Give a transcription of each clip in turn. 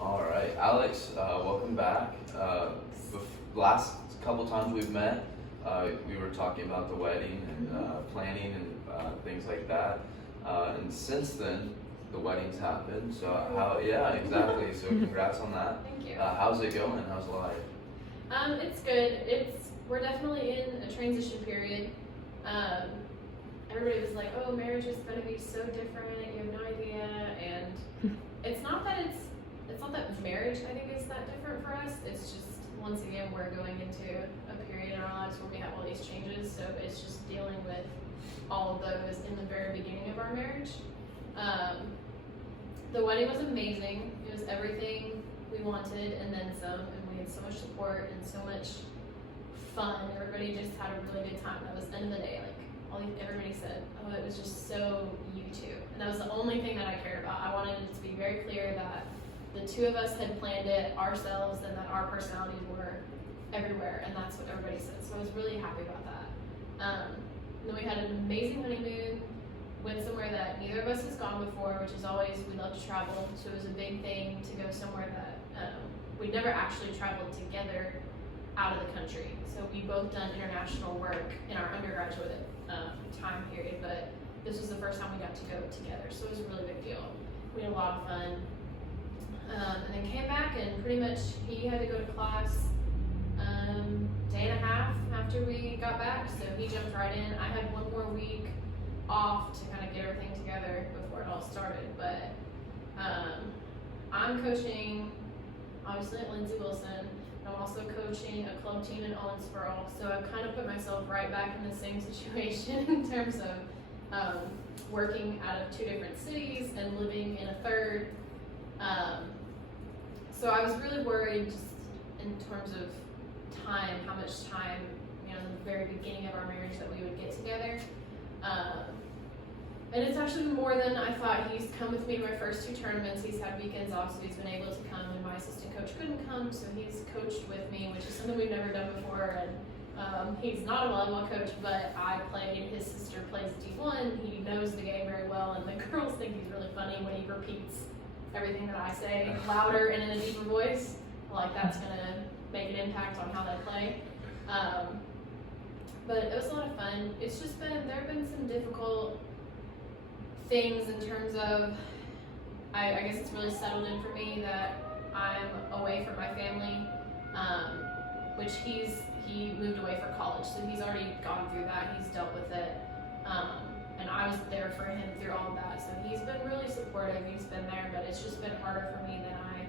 All right, Alex, welcome back. Last couple times we've met, we were talking about the wedding and planning and things like that. And since then, the wedding's happened. So yeah, exactly. So congrats on that. Thank you. How's it going? How's life? It's good. We're definitely in a transition period. Everybody was like, "Oh, marriage is going to be so different. You have no idea." And it's not that marriage, I think, is that different for us. It's just, once again, we're going into a period in our lives where we have all these changes. So it's just dealing with all of those in the very beginning of our marriage. The wedding was amazing. It was everything we wanted and then some, and we had so much support and so much fun. Everybody just had a really good time. That was the end of the day. Everybody said, "Oh, it was just so you two," and that was the only thing that I cared about. I wanted it to be very clear that the two of us had planned it ourselves and that our personalities were everywhere, and that's what everybody said. So I was really happy about that. And then we had an amazing honeymoon. Went somewhere that neither of us has gone before, which is always, we love to travel, so it was a big thing to go somewhere that we'd never actually traveled together out of the country. So we both done international work in our undergraduate time period, but this was the first time we got to go together, so it was a really big deal. We had a lot of fun, and then came back, and pretty much he had to go to class day and a half after we got back, so he jumped right in. I had one more week off to kind of get everything together before it all started, but I'm coaching obviously at Lindsay Wilson. I'm also coaching a club team in Owensboro, so I've kind of put myself right back in the same situation in terms of working out of two different cities and living in a third. So I was really worried just in terms of time, how much time, in the very beginning of our marriage that we would get together. And it's actually been more than I thought. He's come with me to my first two tournaments. He's had weekends off, so he's been able to come, and my assistant coach couldn't come, so he's coached with me, which is something we've never done before. And he's not a volleyball coach, but I played, his sister plays D1. He knows the game very well, and the girls think he's really funny when he repeats everything that I say louder and in a deeper voice. Like, that's going to make an impact on how they play. But it was a lot of fun. It's just been, there have been some difficult things in terms of, I guess it's really settled in for me that I'm away from my family, which he moved away for college, so he's already gone through that, he's dealt with it, and I was there for him through all of that, so he's been really supportive, he's been there, but it's just been harder for me than I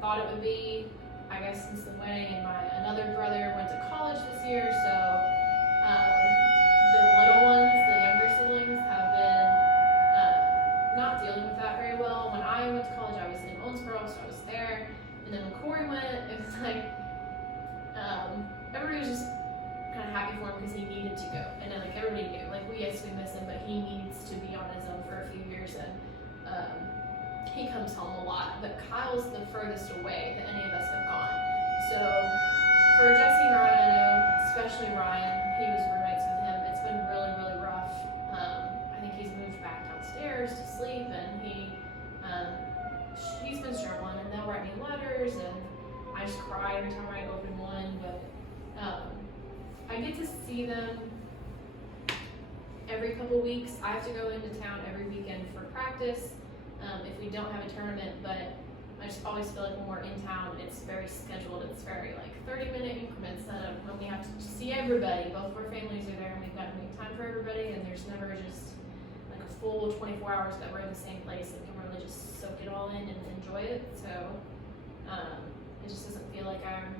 thought it would be, I guess, since the wedding, and another brother went to college this year, so the little ones, the younger siblings, have been not dealing with that very well. When I went to college, I was in Owensboro, so I was there. And then when Corey went, it was like, everybody was just kind of happy for him because he needed to go. And then, everybody knew. Yes, we miss him, but he needs to be on his own for a few years. And he comes home a lot. But Kyle's the furthest away that any of us have gone. So for Jesse and Ryan, I know, especially Ryan, he was roommates with him. It's been really, really rough. I think he's moved back downstairs to sleep, and he's been struggling, and they'll write me letters, and I just cry every time I open one, but I get to see them every couple weeks. I have to go into town every weekend for practice if we don't have a tournament, but I just always feel like when we're in town, it's very scheduled. It's very 30-minute increments when we have to see everybody. Both of our families are there, and we've got to make time for everybody, and there's never just a full 24 hours that we're in the same place and can really just soak it all in and enjoy it. So it just doesn't feel like I'm,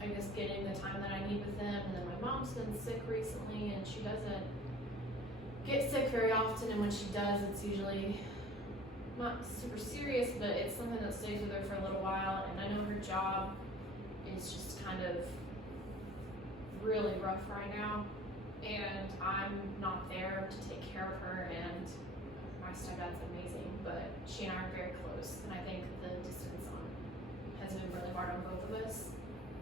I guess, getting the time that I need with them. And then my mom's been sick recently, and she doesn't get sick very often, and when she does, it's usually not super serious, but it's something that stays with her for a little while. And I know her job is just kind of really rough right now, and I'm not there to take care of her. And my stepdad's amazing, but she and I are very close, and I think the distance has been really hard on both of us.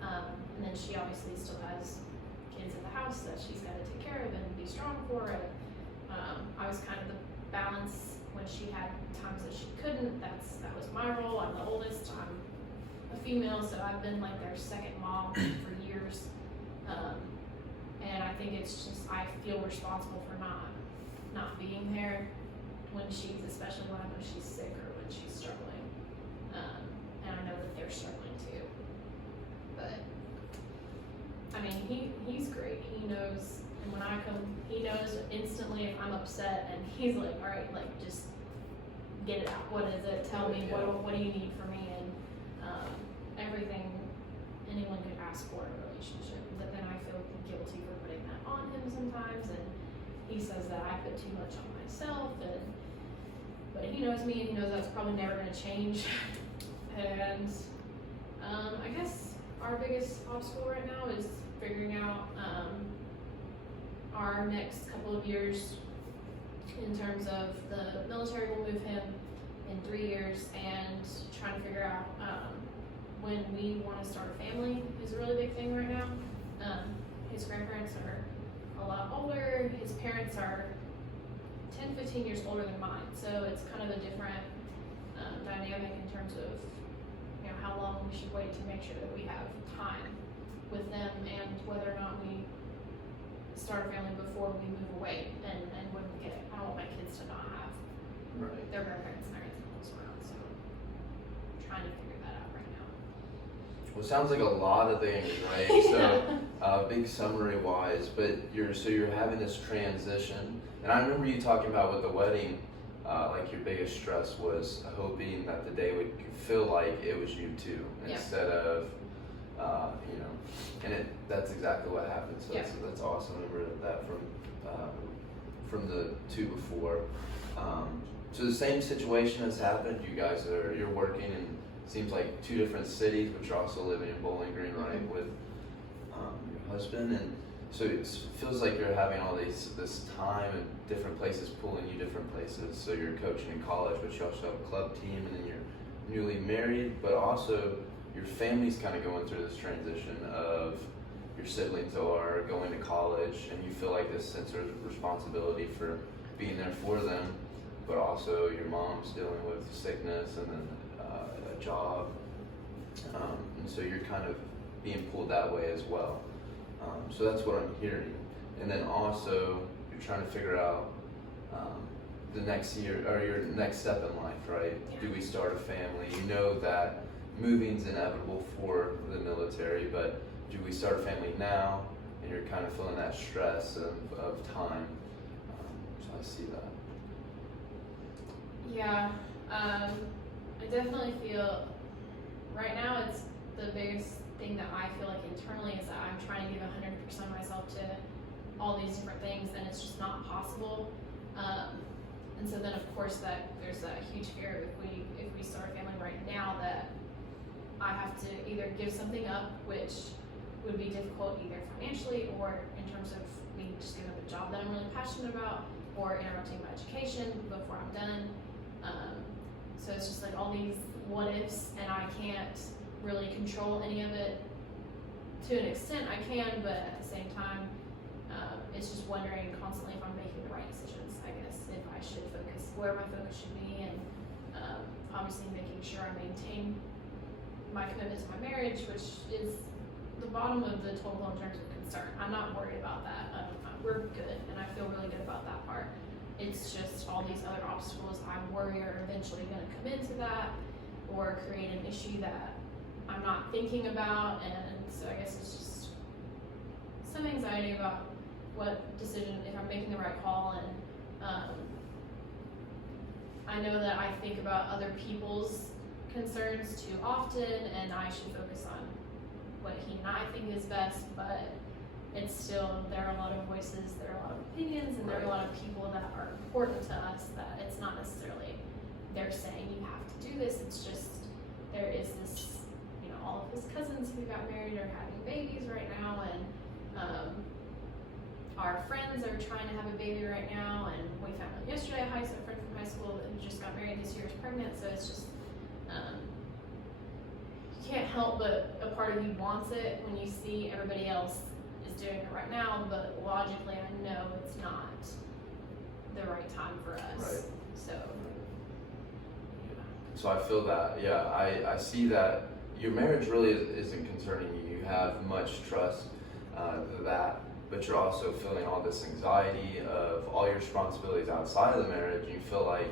And then she obviously still has kids in the house that she's got to take care of and be strong for. And I was kind of the balance when she had times that she couldn't. That was my role. I oldest. I'm a female, so I've been like their second mom for years. And I think it's just, I feel responsible for not being there when especially when I know she's sick or when she's struggling. And I know that they're struggling too. But, I mean, he's great. He knows, and when I come, he knows instantly if I'm upset, and he's like, all right, like, just get it out. What is it? Tell me, what do you need from me? And everything anyone could ask for in a relationship. But then I feel guilty for putting that on him sometimes, and he says that I put too much on myself, but he knows me, and he knows that's probably never going to change. And I guess our biggest obstacle right now is figuring out our next couple of years in terms of the military. Will move him in 3 years, and trying to figure out when we want to start a family is a really big thing right now. His grandparents are a lot older. His parents are 10, 15 years older than mine, so it's kind of a different dynamic in terms of, you know, how long we should wait to make sure that we have time with them, and whether or not we start a family before we move away, and when we get it. I don't want my kids to not have their grandparents and their aunts and uncles around, so I'm trying to figure that out right now. Well, it sounds like a lot of things, right? So, big summary wise, but you're having this transition, and I remember you talking about with the wedding, like your biggest stress was hoping that the day would feel like it was you two instead of, you know, and that's exactly what happened. So that's awesome. I remember that from the two before. So the same situation has happened. You're working in, seems like 2 different cities, but you're also living in Bowling Green, right, with your husband, and so it feels like you're having all this time and different places pulling you different places. So you're coaching in college, but you also have a club team, and then you're newly married, but also your family's kind of going through this transition of your siblings are going to college, and you feel like this sense of responsibility for being there for them, but also your mom's dealing with sickness and then a job, and so you're kind of being pulled that way as well. So that's what I'm hearing. And then also you're trying to figure out the next year or your next step in life, right? Yeah. Do we start a family? You know that moving's inevitable for the military, but do we start a family now? And you're kind of feeling that stress of time. So I see that. Yeah, I definitely feel right now it's the biggest thing that I feel like internally is that I'm trying to give 100% of myself to all these different things, and it's just not possible. And so then of course that there's a huge fear if we start a family right now that I have to either give something up, which would be difficult either financially or in terms of me just giving up a job that I'm really passionate about, or interrupting my education before I'm done. So it's just like all these what ifs, and I can't really control any of it. To an extent I can, but at the same time, it's just wondering constantly if I'm making the right decisions, I guess, if I should focus, where my focus should be, and obviously making sure I maintain my commitment to my marriage, which is the bottom of the total in terms of concern. I'm not worried about that. We're good, and I feel really good about that part. It's just all these other obstacles I'm worried are eventually going to come into that or create an issue that I'm not thinking about, and so I guess it's just some anxiety about what decision, if I'm making the right call, and I know that I think about other people's concerns too often, and I should focus on what he and I think is best, but it's still, there are a lot of voices, there are a lot of opinions, and there are a lot of people that are important to us that it's not necessarily they're saying you have to do this, it's just there is this, you know, all of his cousins who got married are having babies right now, and our friends are trying to have a baby right now, and we found out yesterday a friend from high school that just got married this year is pregnant, so it's just you can't help but a part of you wants it when you see everybody else is doing it right now, but logically I know it's not the right time for us. Right. So So I feel that, yeah, I see that your marriage really isn't concerning you. You have much trust to that, but you're also feeling all this anxiety of all your responsibilities outside of the marriage. You feel like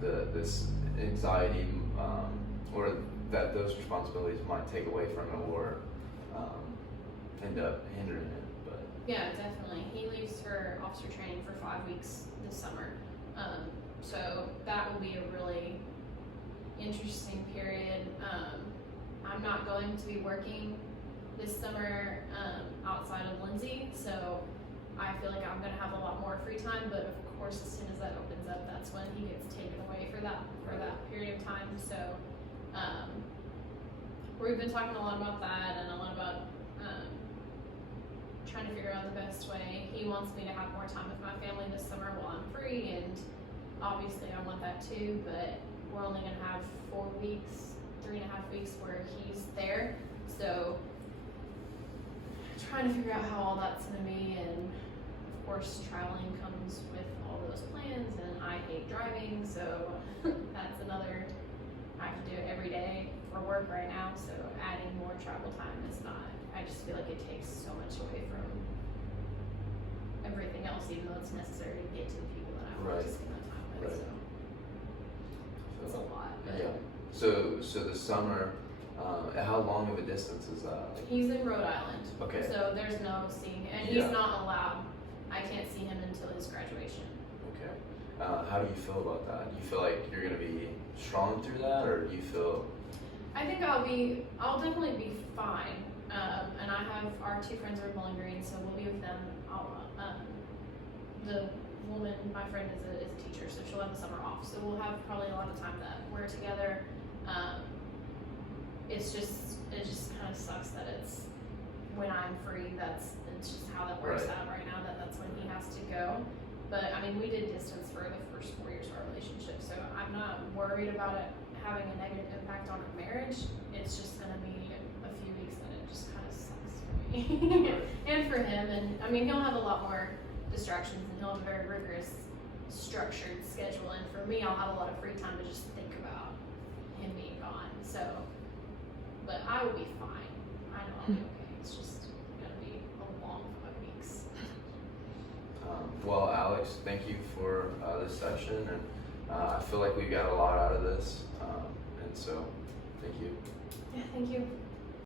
this anxiety or that those responsibilities might take away from it or end up hindering it. But Yeah, definitely. He leaves for officer training for 5 weeks this summer. So that will be a really interesting period. I'm not going to be working this summer outside of Lindsay, so I feel like I'm going to have a lot more free time, but of course as soon as that opens up, that's when he gets taken away for that period of time. So we've been talking a lot about that and a lot about trying to figure out the best way. He wants me to have more time with my family this summer while I'm free, and obviously I want that too, but we're only going to have 4 weeks, 3.5 weeks where he's there. So trying to figure out how all that's going to be, and of course traveling comes with all those plans, and I hate driving, so that's another, I have to do it every day for work right now, so adding more travel time is not, I just feel like it takes so much away from everything else, even though it's necessary to get to the people that I want Right. to spend that time with. Right. So it's a lot. But yeah. So the summer, how long of a distance is that? he's in Rhode Island. Okay. So there's no seeing, and Yeah. he's not allowed. I can't see him until his graduation. Okay. How do you feel about that? Do you feel like you're gonna be strong through that, or do you feel? I think I'll definitely be fine. And I have our 2 friends are in Bowling Green, so we'll be with them. The woman, my friend, is a teacher, so she'll have the summer off. So we'll have probably a lot of time that we're together. It just kind of sucks that it's when I'm free. It's just how that works Right. out right now. That's when he has to go. But I mean, we did distance for the first 4 years of our relationship, so I'm not worried about it having a negative impact on our marriage. It's just gonna be a few weeks that it just kind of sucks for me and for him. And I mean, he'll have a lot more distractions, and he'll have a very rigorous, structured schedule. And for me, I'll have a lot of free time to just think about him being gone. So, but I will be fine. I know I'll be okay. It's just gonna be a long 5 weeks. Well, Alex, thank you for this session, and I feel like we got a lot out of this, and so thank you. Yeah, thank you.